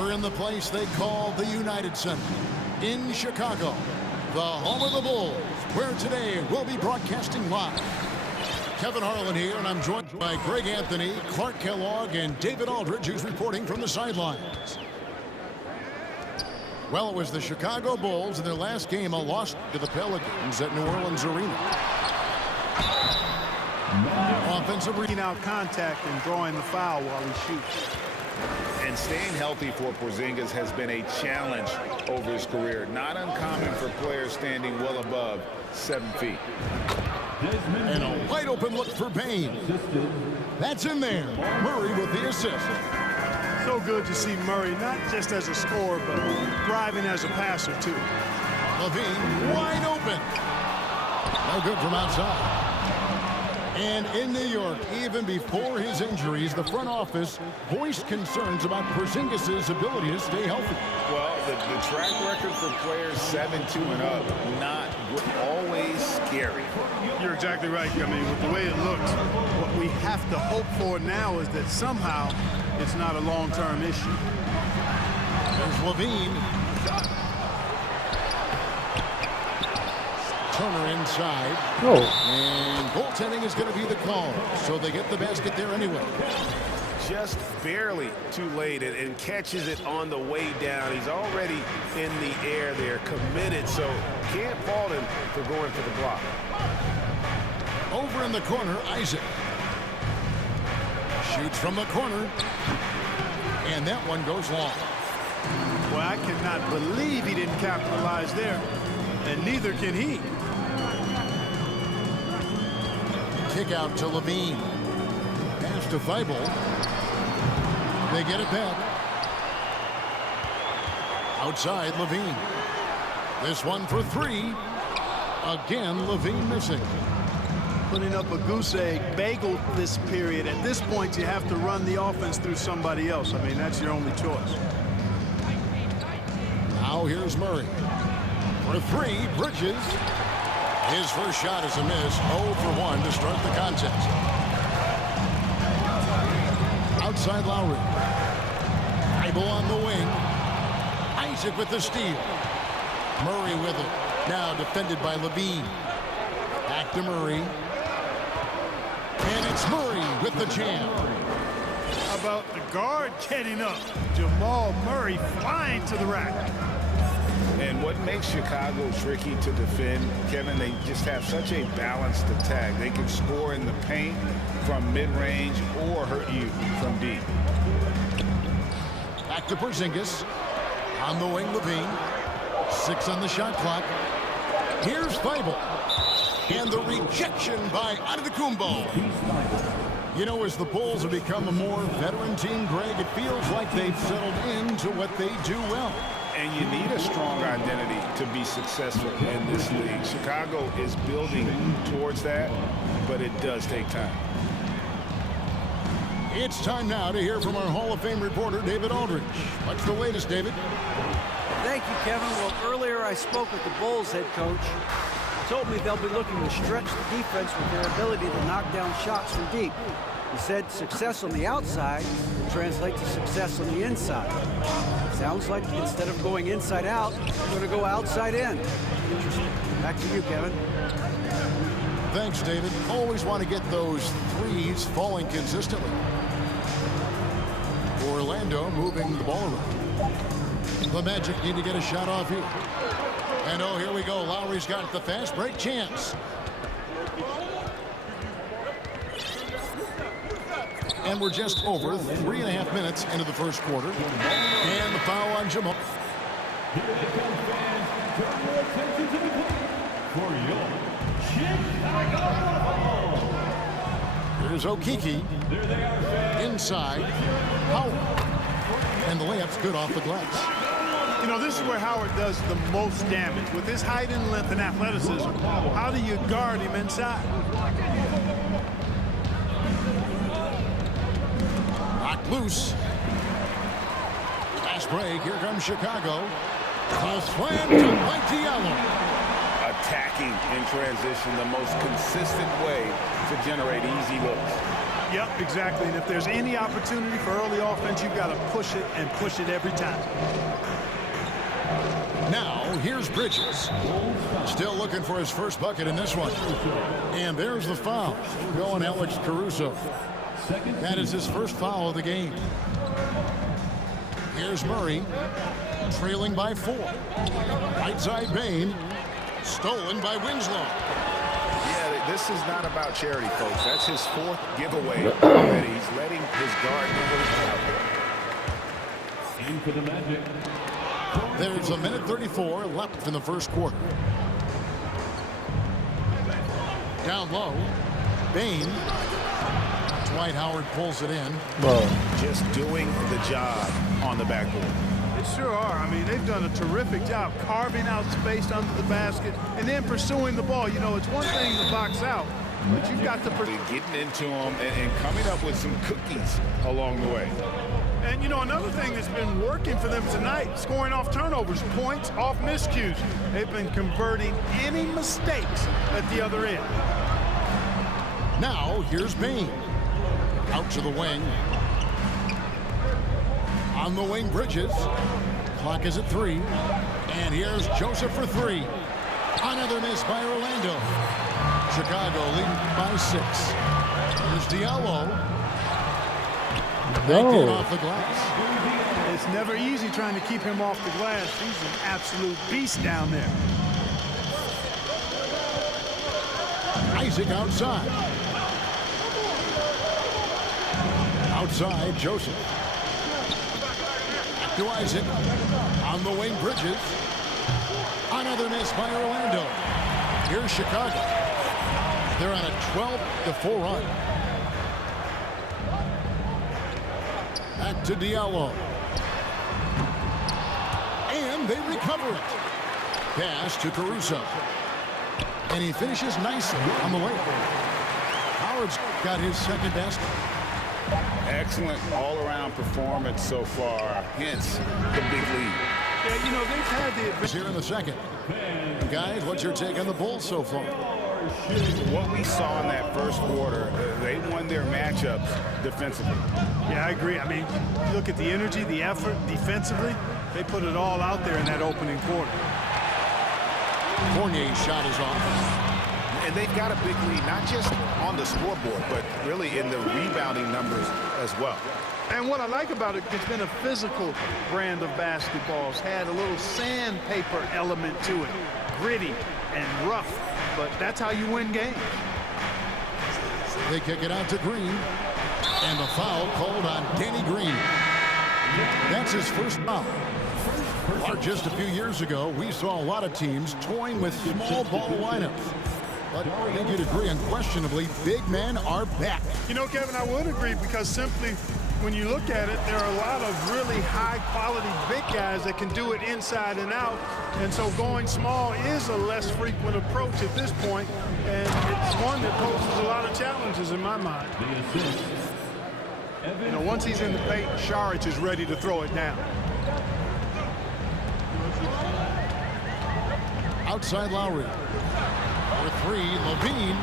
We're in the place they call the United Center in Chicago, the home of the Bulls, where today we'll be broadcasting live. Kevin Harlan here, and I'm joined by Greg Anthony, Clark Kellogg, and David Aldridge, who's reporting from the sidelines. Well, it was the Chicago Bulls in their last game, a loss to the Pelicans at New Orleans Arena. Offensive reading out contact and drawing the foul while he shoots. And staying healthy for Porzingis has been a challenge over his career. Not uncommon for players standing well above 7 feet. And a wide open look for Payne. That's in there. Murray with the assist. So good to see Murray, not just as a scorer, but thriving as a passer, too. LaVine wide open. No good from outside. And in New York, even before his injuries, the front office voiced concerns about Porzingis' ability to stay healthy. Well, the track record for players 7-2 and up, not always scary. You're exactly right. I mean, with the way it looks, what we have to hope for now is that somehow it's not a long-term issue. There's LaVine. Turner inside. And goaltending is going to be the call. So they get the basket there anyway. Just barely too late and catches it on the way down. He's already in the air there, committed, so can't fault him for going for the block. Over in the corner, Isaac. Shoots from the corner. And that one goes long. Well, I cannot believe he didn't capitalize there. And neither can he. Kick out to LaVine. Pass to Thibault. They get it back. Outside, LaVine. This one for three. Again, LaVine missing. Putting up a goose egg bagel this period. At this point, you have to run the offense through somebody else. I mean, that's your only choice. Now here's Murray. For three, Bridges. His first shot is a miss. 0 for 1 to start the contest. Outside Lowry. Thibault on the wing. Isaac with the steal. Murray with it. Now defended by LaVine. Back to Murray. And it's Murray with the jam. How about the guard getting up? Jamal Murray flying to the rack. And what makes Chicago tricky to defend, Kevin, they just have such a balanced attack. They can score in the paint from mid-range or hurt you from deep. Back to Porzingis. On the wing, LaVine. 6 on the shot clock. Here's Thibault. And the rejection by Antetokounmpo. You know, as the Bulls have become a more veteran team, Greg, it feels like they've settled into what they do well. And you need a strong identity to be successful in this league. Chicago is building towards that, but it does take time. It's time now to hear from our Hall of Fame reporter, David Aldridge. What's the latest, David? Thank you, Kevin. Well, earlier I spoke with the Bulls head coach. He told me they'll be looking to stretch the defense with their ability to knock down shots from deep. He said success on the outside will translate to success on the inside. Sounds like instead of going inside out, you're going to go outside in. Interesting. Back to you, Kevin. Thanks, David. Always want to get those threes falling consistently. Orlando moving the ball around. The Magic need to get a shot off here. And oh, here we go. Lowry's got the fast break chance. And we're just over 3.5 minutes into the first quarter. And the foul on Jamal. Here they come, fans. Turn your attention to the court for your Chicago Bulls. Here's Okeke. There they are, fans. Inside. Howard. And the layup's good off the glass. You know, this is where Howard does the most damage. With his height and length and athleticism, how do you guard him inside? Knocked loose. Fast break. Here comes Chicago. A slam to Mike Diallo. Attacking in transition, the most consistent way to generate easy looks. Yep, exactly. And if there's any opportunity for early offense, you've got to push it and push it every time. Now, here's Bridges. Still looking for his first bucket in this one. And there's the foul. Going Alex Caruso. That is his first foul of the game. Here's Murray. Trailing by 4. Right side Bane. Stolen by Winslow. Yeah, this is not about charity, folks. That's his 4th giveaway already. He's letting his guard out there. In for the Magic. There's a minute 34 left in the first quarter. Down low, Bane. Dwight Howard pulls it in. Just doing the job on the backboard. They sure are. I mean, they've done a terrific job carving out space under the basket and then pursuing the ball. You know, it's one thing to box out, but you've got to getting into them and coming up with some cookies along the way. And, you know, another thing that's been working for them tonight, scoring off turnovers, points off miscues. They've been converting any mistakes at the other end. Now, here's Bane. Out to the wing. On the wing, Bridges. Clock is at 3. And here's Joseph for 3. Another miss by Orlando. Chicago leading by 6. Here's Diallo. Banked in off the glass. It's never easy trying to keep him off the glass. He's an absolute beast down there. Isaac outside. Outside, Joseph. Back to Isaac. On the wing, Bridges. Another miss by Orlando. Here's Chicago. They're on a 12-4 run. Back to Diallo. And they recover it. Pass to Caruso. And he finishes nicely on the way. Howard's got his second basket. Excellent all-around performance so far, hence the big lead. Yeah, you know, they've had the advantage Here in the second. Guys, what's your take on the Bulls so far? What we saw in that first quarter, they won their matchups defensively. Yeah, I agree. I mean, you look at the energy, the effort defensively, they put it all out there in that opening quarter. Fournier's shot is off. And they've got a big lead, not just on the scoreboard, but really in the rebounding numbers as well. And what I like about it, it's been a physical brand of basketball. It's had a little sandpaper element to it, gritty and rough, but that's how you win games. They kick it out to Green. And the foul called on Danny Green. That's his first foul. Or just a few years ago, we saw a lot of teams toying with small ball lineups. But I think you'd agree, unquestionably, big men are back. You know, Kevin, I would agree because simply when you look at it, there are a lot of really high-quality big guys that can do it inside and out. And so going small is a less frequent approach at this point, and it's one that poses a lot of challenges in my mind. You know, once he's in the paint, Šarić is ready to throw it down. Outside Lowry. For 3, Levine.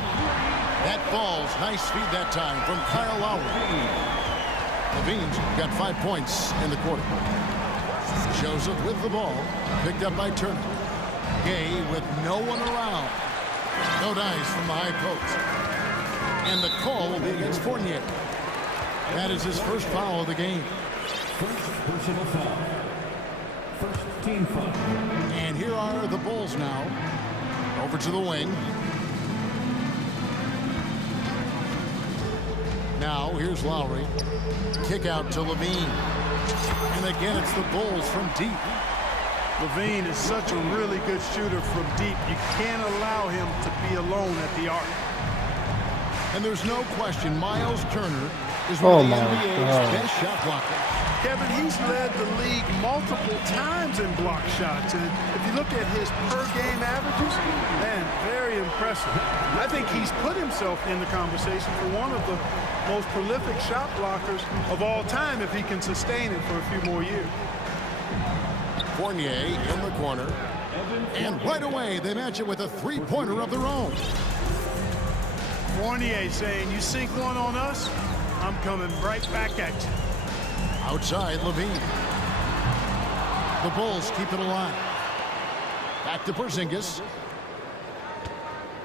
That falls. Nice feed that time from Kyle Lowry. Levine's got 5 points in the quarter. Joseph with the ball. Picked up by Turner. Gay with no one around. No dice from the high post. And the call will be against Fournier. That is his first foul of the game. First personal foul. First team foul. And here are the Bulls now. Over to the wing. Now, here's Lowry. Kick out to Levine. And again, it's the Bulls from deep. Levine is such a really good shooter from deep. You can't allow him to be alone at the arc. And there's no question Miles Turner is one of the NBA's best shot blockers. Kevin, he's led the league multiple times in block shots. And if you look at his per-game averages, man, very impressive. I think he's put himself in the conversation for one of the most prolific shot blockers of all time if he can sustain it for a few more years. Fournier in the corner. And right away, they match it with a three-pointer of their own. Fournier saying, you sink one on us, I'm coming right back at you. Outside, Levine. The Bulls keep it alive. Back to Porzingis.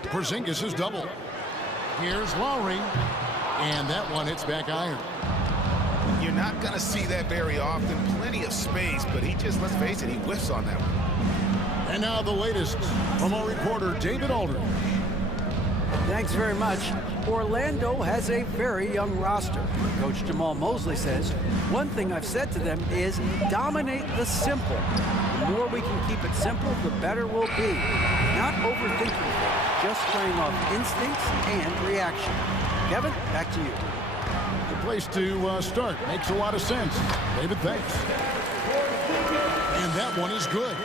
Porzingis is double. Here's Lowry. And that one hits back iron. You're not going to see that very often. Plenty of space, but he just, let's face it, he whiffs on that one. And now the latest from our reporter, David Aldridge. Thanks very much. Orlando has a very young roster. Coach Jamal Mosley says, one thing I've said to them is dominate the simple. The more we can keep it simple, the better we'll be. Not overthinking things, just playing off instincts and reaction. Kevin, back to you. The place to start. Makes a lot of sense. David, thanks. And that one is good.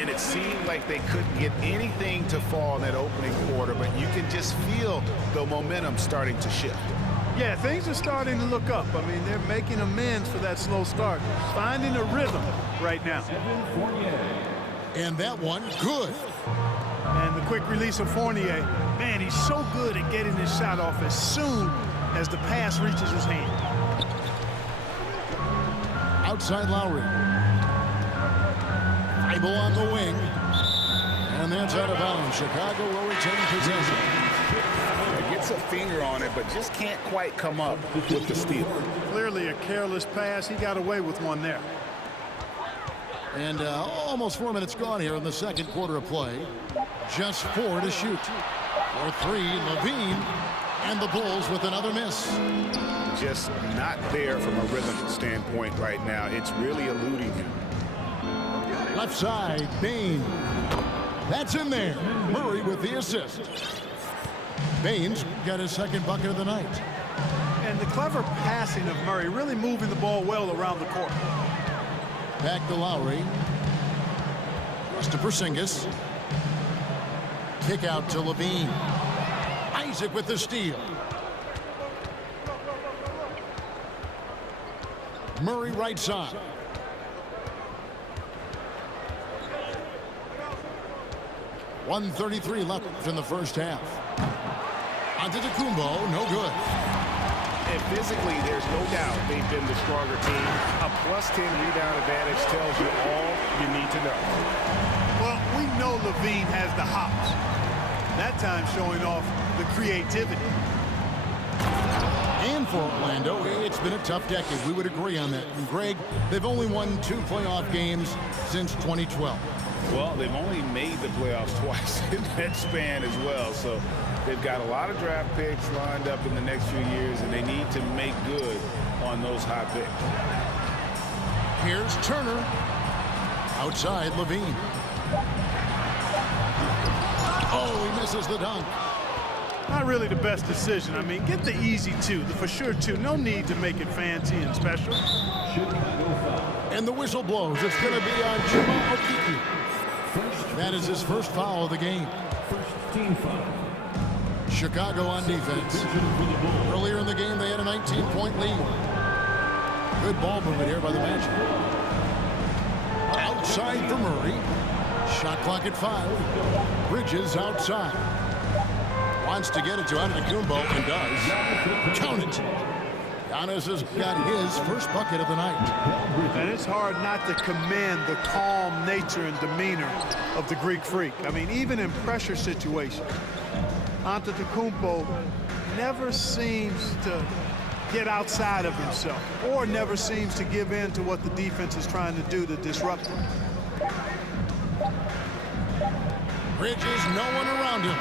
And it seemed like they couldn't get anything to fall in that opening quarter, but you can just feel the momentum starting to shift. Yeah, things are starting to look up. I mean, they're making amends for that slow start. Finding a rhythm right now. And that one, good. And the quick release of Fournier. Man, he's so good at getting his shot off as soon as the pass reaches his hand. Outside Lowry. Bible on the wing. And that's out of bounds. Chicago will retain possession. He gets a finger on it, but just can't quite come up with the steal. Clearly a careless pass. He got away with one there. And almost 4 minutes gone here in the second quarter of play. Just 4 to shoot. For 3, Levine. And the Bulls with another miss. Just not there from a rhythm standpoint right now. It's really eluding him. Left side, Bane. That's in there. Murray with the assist. Baines got his second bucket of the night. And the clever passing of Murray, really moving the ball well around the court. Back to Lowry. Cross to Porzingis. Kick out to Levine. Isaac with the steal. Murray right side. .133 left in the first half. Antetokounmpo, no good. And physically, there's no doubt they've been the stronger team. A +10 rebound advantage tells you all you need to know. Well, we know Levine has the hops. That time showing off the creativity. And for Orlando, it's been a tough decade. We would agree on that. And Greg, they've only won 2 playoff games since 2012. Well, they've only made the playoffs twice in that span as well. So they've got a lot of draft picks lined up in the next few years, and they need to make good on those high picks. Here's Turner. Outside, Levine. Oh, he misses the dunk. Not really the best decision. I mean, get the easy 2, the for sure 2. No need to make it fancy and special. And the whistle blows. It's going to be on Jamal Okeke. That is his first foul of the game. First team foul. Chicago on defense. Earlier in the game, they had a 19-point lead. Good ball movement here by the Magic. Outside for Murray. Shot clock at 5. Bridges outside. Wants to get it to Antetokounmpo and does. Count it. Giannis has got his first bucket of the night. And it's hard not to commend the calm nature and demeanor of the Greek Freak. I mean, even in pressure situations, Antetokounmpo never seems to get outside of himself or never seems to give in to what the defense is trying to do to disrupt him. Bridges, no one around him.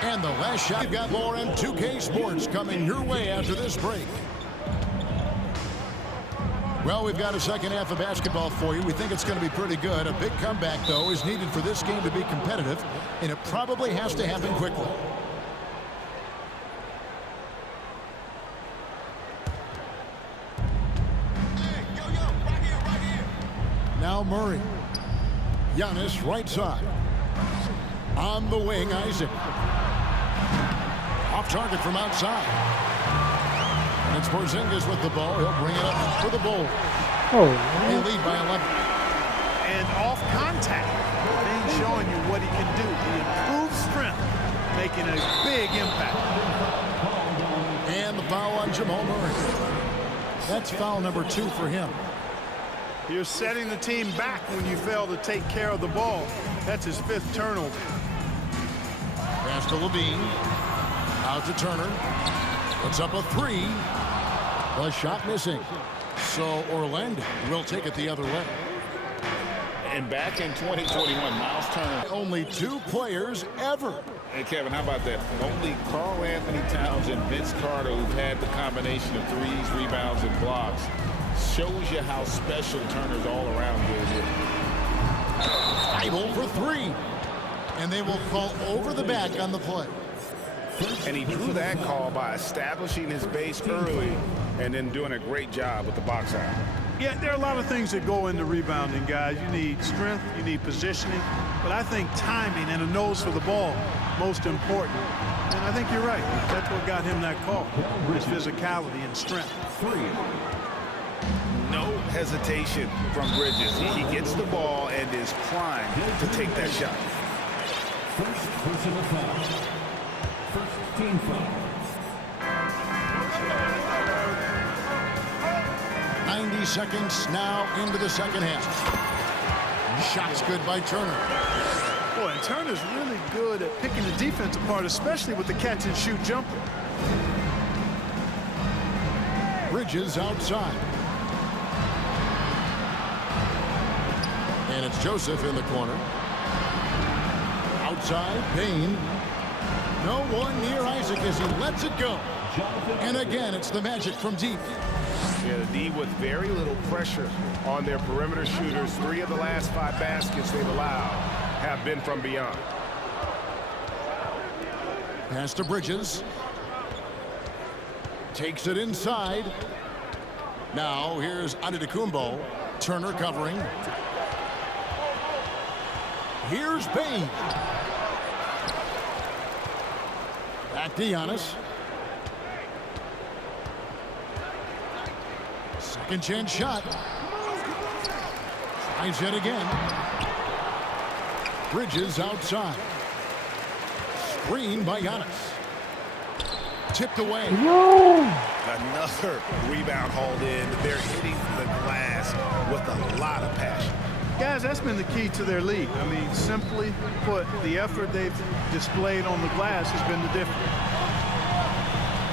And the last shot. We've got more in 2K Sports coming your way after this break. Well, we've got a second half of basketball for you. We think it's going to be pretty good. A big comeback, though, is needed for this game to be competitive, and it probably has to happen quickly. Now Murray. Giannis right side. On the wing, Isaac. Off target from outside. And it's Porzingis with the ball. He'll bring it up for the Bulls. They lead by 11. And off contact, Levine showing you what he can do. The improved strength, making a big impact. And the foul on Jamal Murray. That's foul number 2 for him. You're setting the team back when you fail to take care of the ball. That's his 5th turnover. Pass to Levine. Out to Turner. Puts up a 3. The shot missing. So Orlando will take it the other way. And back in 2021, Miles Turner. Only 2 players ever. Hey, Kevin, how about that? Only Karl Anthony Towns and Vince Carter, who've had the combination of threes, rebounds, and blocks. Shows you how special Turner's all around is. Idle for 3. And they will call over the back on the play. And he drew that call by establishing his base early and then doing a great job with the box out. Yeah, there are a lot of things that go into rebounding, guys. You need strength, you need positioning, but I think timing and a nose for the ball, most important. And I think you're right. That's what got him that call, his physicality and strength. No hesitation from Bridges. He gets the ball and is primed to take that shot. First personal foul. First team foul. 90 seconds now into the second half. Shots good by Turner. Boy, and Turner's really good at picking the defense apart, especially with the catch-and-shoot jumper. Bridges outside. And it's Joseph in the corner. Outside, Payne. No one near Isaac as he lets it go. And again, it's the Magic from deep. Yeah, the D with very little pressure on their perimeter shooters. 3 of the last 5 baskets they've allowed have been from beyond. Pass to Bridges. Takes it inside. Now here's Antetokounmpo. Turner covering. Here's Payne. Back to Giannis. Second chance shot. Tries it again. Bridges outside. Screen by Giannis. Tipped away. Another rebound hauled in. They're hitting the glass with a lot of passion. Guys, that's been the key to their lead. I mean, simply put, the effort they've displayed on the glass has been the difference.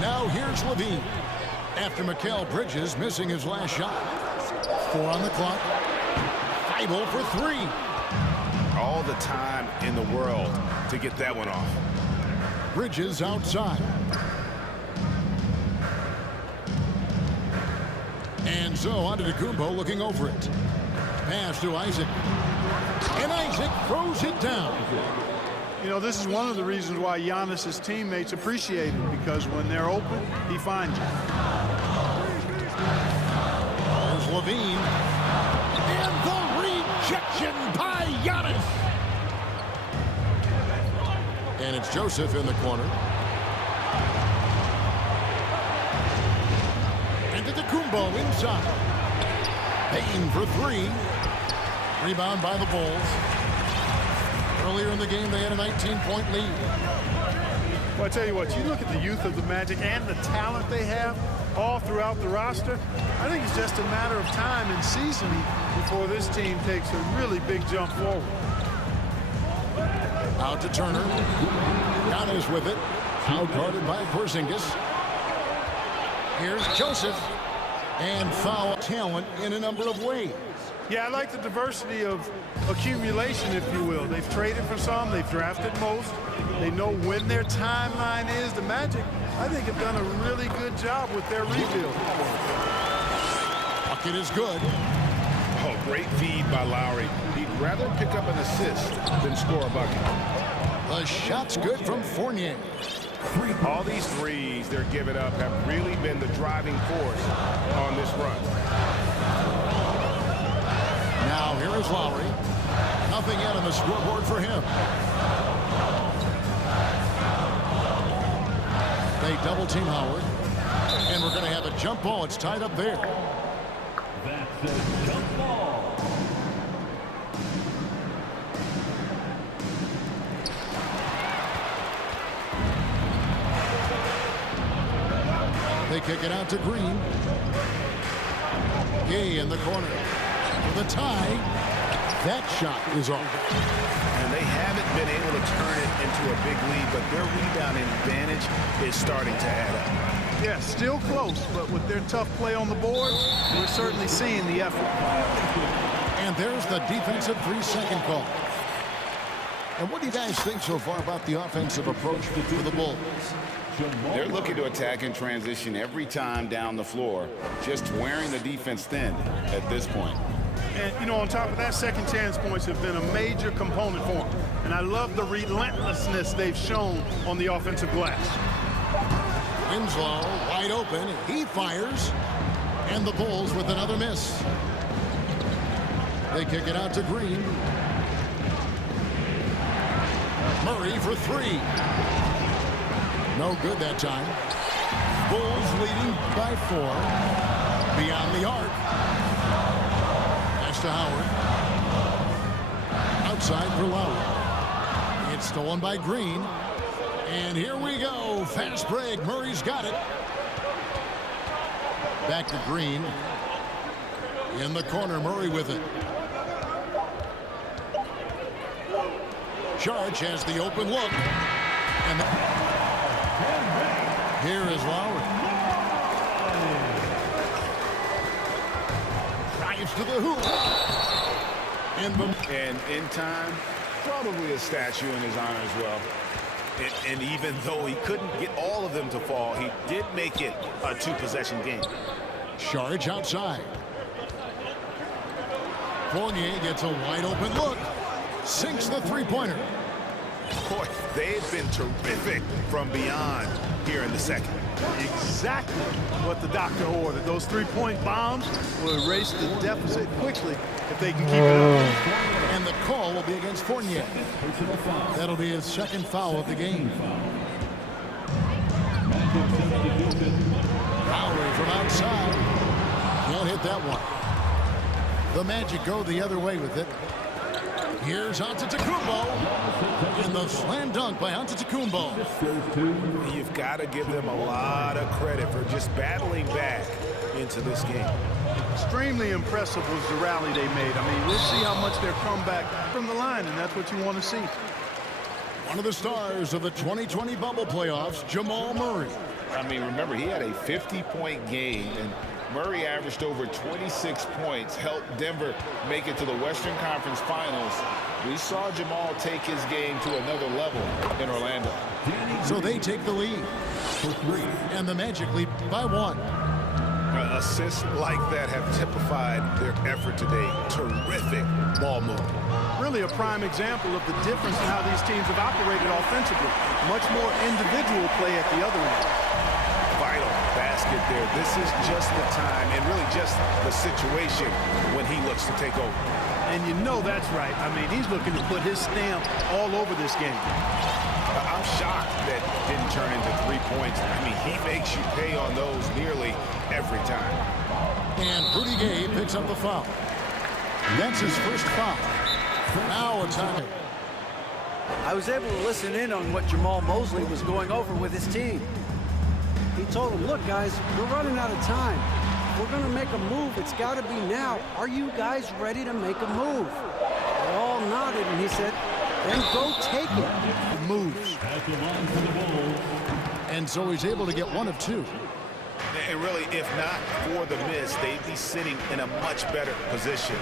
Now here's Levine. After Mikal Bridges missing his last shot. 4 on the clock. Idle for 3. All the time in the world to get that one off. Bridges outside. And so Antetokounmpo looking over it. Pass to Isaac. And Isaac throws it down. You know, this is one of the reasons why Giannis' teammates appreciate him, because when they're open, he finds you. There's Levine. And the rejection by Giannis. And it's Joseph in the corner. Antetokounmpo inside. Payne for 3. Rebound by the Bulls. Earlier in the game, they had a 19-point lead. Well, I tell you what, you look at the youth of the Magic and the talent they have all throughout the roster. I think it's just a matter of time and seasoning before this team takes a really big jump forward. Out to Turner. Giannis with it. Out guarded by Porzingis. Here's Joseph. And foul talent in a number of ways. Yeah, I like the diversity of accumulation, if you will. They've traded for some, they've drafted most. They know when their timeline is. The Magic, I think, have done a really good job with their rebuild. Bucket is good. Oh, great feed by Lowry. He'd rather pick up an assist than score a bucket. The shot's good from Fournier. All these threes they're giving up have really been the driving force on this run. Now here is Lowry. Nothing yet on the scoreboard for him. They double team Howard. And we're going to have a jump ball. It's tied up there. That's a jump ball. kick it out to Green. Gay in the corner. For the tie. That shot is off. And they haven't been able to turn it into a big lead, but their rebounding advantage is starting to add up. Yeah, still close, but with their tough play on the board, we're certainly seeing the effort. And there's the defensive 3-second call. And what do you guys think so far about the offensive approach for the Bulls? They're looking to attack in transition every time down the floor, just wearing the defense thin at this point. And, you know, on top of that, second chance points have been a major component for them. And I love the relentlessness they've shown on the offensive glass. Winslow wide open. He fires. And the Bulls with another miss. They kick it out to Green. Murray for 3. No good that time. Bulls leading by 4. Beyond the arc. Pass to Howard. Outside for Lowry. It's stolen by Green. And here we go. Fast break. Murray's got it. Back to Green. In the corner, Murray with it. Charge has the open look. And here is Lowry. Drives to the hoop. And in time, probably a statue in his honor as well. And even though he couldn't get all of them to fall, he did make it a 2-possession game. Charge outside. Fournier gets a wide open look. Sinks the three-pointer. Boy, they have been terrific from beyond here in the second. Exactly what the doctor ordered. Those three-point bombs will erase the deficit quickly if they can keep it up. And the call will be against Fournier. That'll be his second foul of the game. Lowry from outside. Can't hit that one. The Magic go the other way with it. Here's Antetokounmpo. And the slam dunk by Antetokounmpo. You've got to give them a lot of credit for just battling back into this game. Extremely impressive was the rally they made. I mean, we'll see how much their comeback from the line, and that's what you want to see. One of the stars of the 2020 bubble playoffs, Jamal Murray. I mean, remember, he had a 50-point game, and Murray averaged over 26 points, helped Denver make it to the Western Conference Finals. We saw Jamal take his game to another level in Orlando. So they take the lead for 3, and the Magic lead by 1. Assists like that have typified their effort today. Terrific ball movement. Really a prime example of the difference in how these teams have operated offensively. Much more individual play at the other end. Vital basket there. This is just the time and really just the situation when he looks to take over. And you know that's right. I mean, he's looking to put his stamp all over this game. I'm shocked that didn't turn into 3 points. I mean, he makes you pay on those nearly every time. And Rudy Gay picks up the foul. That's his first foul. Now a time. I was able to listen in on what Jamal Mosley was going over with his team. He told them, look, guys, we're running out of time. If we're going to make a move, it's got to be now. Are you guys ready to make a move? They all nodded, and he said, then go take it. Moves. And so he's able to get 1 of 2. And really, if not for the miss, they'd be sitting in a much better position.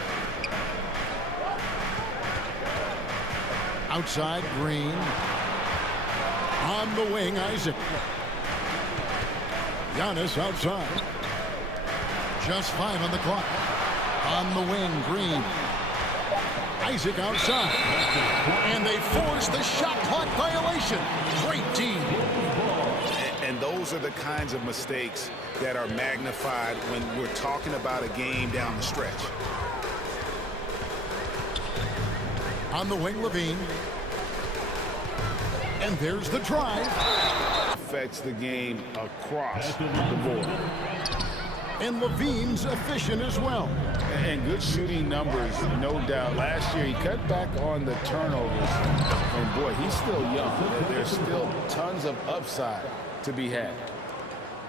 Outside, Green. On the wing, Isaac. Giannis outside. Just 5 on the clock. On the wing, Green. Isaac outside. And they force the shot clock violation. Great team. And those are the kinds of mistakes that are magnified when we're talking about a game down the stretch. On the wing, Levine. And there's the drive. Affects the game across the board. And Levine's efficient as well. And good shooting numbers, no doubt. Last year, he cut back on the turnovers. And, boy, he's still young. There's still tons of upside to be had.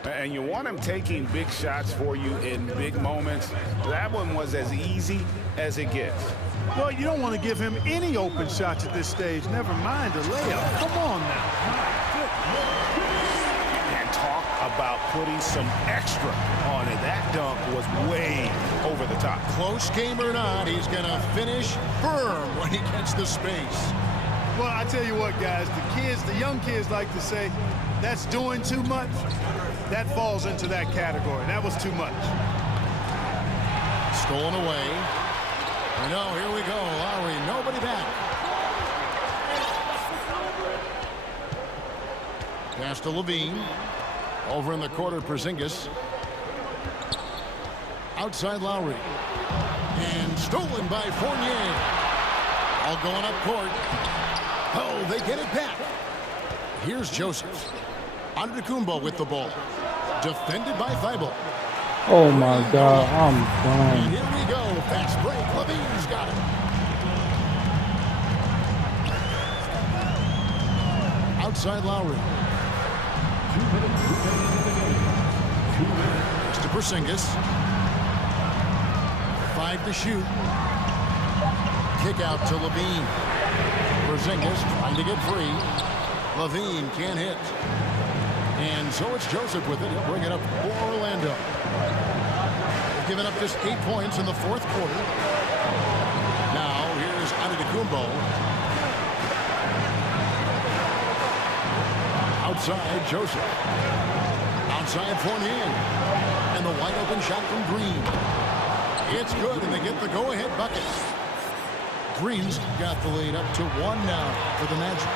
And you want him taking big shots for you in big moments. That one was as easy as it gets. Well, you don't want to give him any open shots at this stage. Never mind a layup. Come on now. And talk about putting some extra on it. That dunk was way over the top. Close game or not, he's going to finish firm when he gets the space. Well, I tell you what, guys, the young kids like to say, that's doing too much. That falls into that category. That was too much. Stolen away. And oh, here we go. Lowry, nobody back. Pass to Levine. Over in the corner, Porzingis. Outside Lowry. And stolen by Fournier. All going up court. Oh, they get it back. Here's Joseph. Antetokounmpo with the ball. Defended by Thibault. Oh my God, I'm And done. here we go. Fast break. Levine's got it. Outside Lowry. It's to Porzingis. 5 to shoot. Kick out to Levine. Porzingis trying to get free. Levine can't hit. And so it's Joseph with it. He'll bring it up for Orlando. They've given up just 8 points in the fourth quarter. Now here's Antetokounmpo. Outside Joseph. Outside Fournier. And the wide open shot from Green. It's good, and they get the go-ahead bucket. Green's got the lead up to 1 now for the Magic.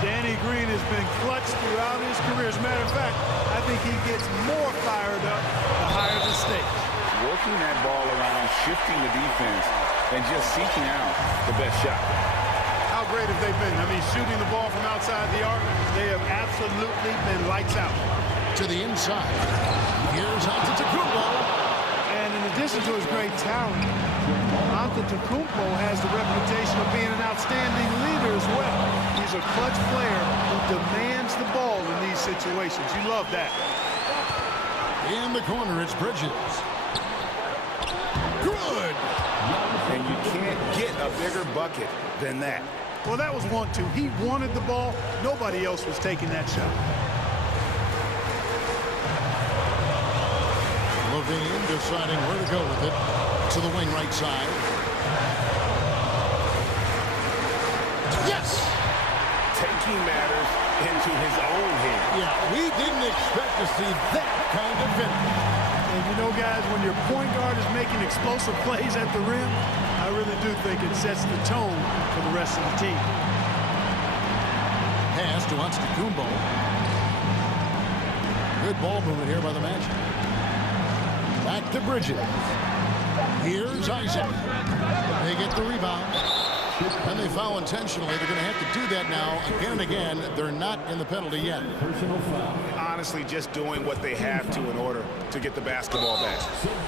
Danny Green has been clutch throughout his career. As a matter of fact, I think he gets more fired up the higher the stakes. Working that ball around, shifting the defense, and just seeking out the best shot. How great have they been? I mean, shooting the ball from outside the arc, they have absolutely been lights out. To the inside. Here's Antetokounmpo. And in addition to his great talent, Antetokounmpo has the reputation of being an outstanding leader as well. He's a clutch player who demands the ball in these situations. You love that. In the corner, it's Bridges. Good. And you can't get a bigger bucket than that. Well, that was 1-2. He wanted the ball. Nobody else was taking that shot. Levine deciding where to go with it. To the wing right side. Yes! Taking matters into his own hand. Yeah, we didn't expect to see that kind of finish. And you know, guys, when your point guard is making explosive plays at the rim, I really do think it sets the tone for the rest of the team. Pass to Antetokounmpo. Good ball movement here by the Magic. Back to Bridges. Here's Isaac. They get the rebound. And they foul intentionally. They're going to have to do that now again and again. They're not in the penalty yet. Honestly, just doing what they have to in order to get the basketball back.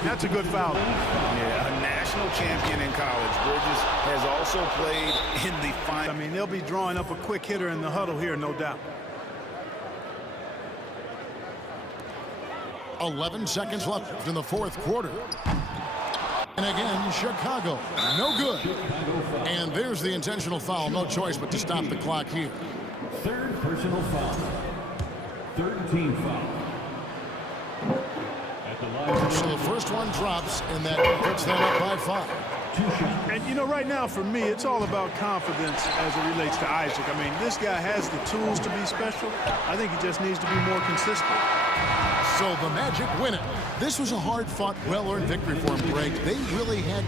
That's a good foul. Yeah, a national champion in college. Bridges has also played in the I final. mean, they'll be drawing up a quick hitter in the huddle here, no doubt. 11 seconds left in the fourth quarter. And again, Chicago, no good. And there's the intentional foul. No choice but to stop the clock here. Third personal foul. Third team foul. At the line. So the first one drops, and that puts them up by 5. 2 shots. And, you know, right now, for me, it's all about confidence as it relates to Isaac. I mean, this guy has the tools to be special. I think he just needs to be more consistent. So the Magic win it. This was a hard-fought, well-earned victory for them, Greg. They really had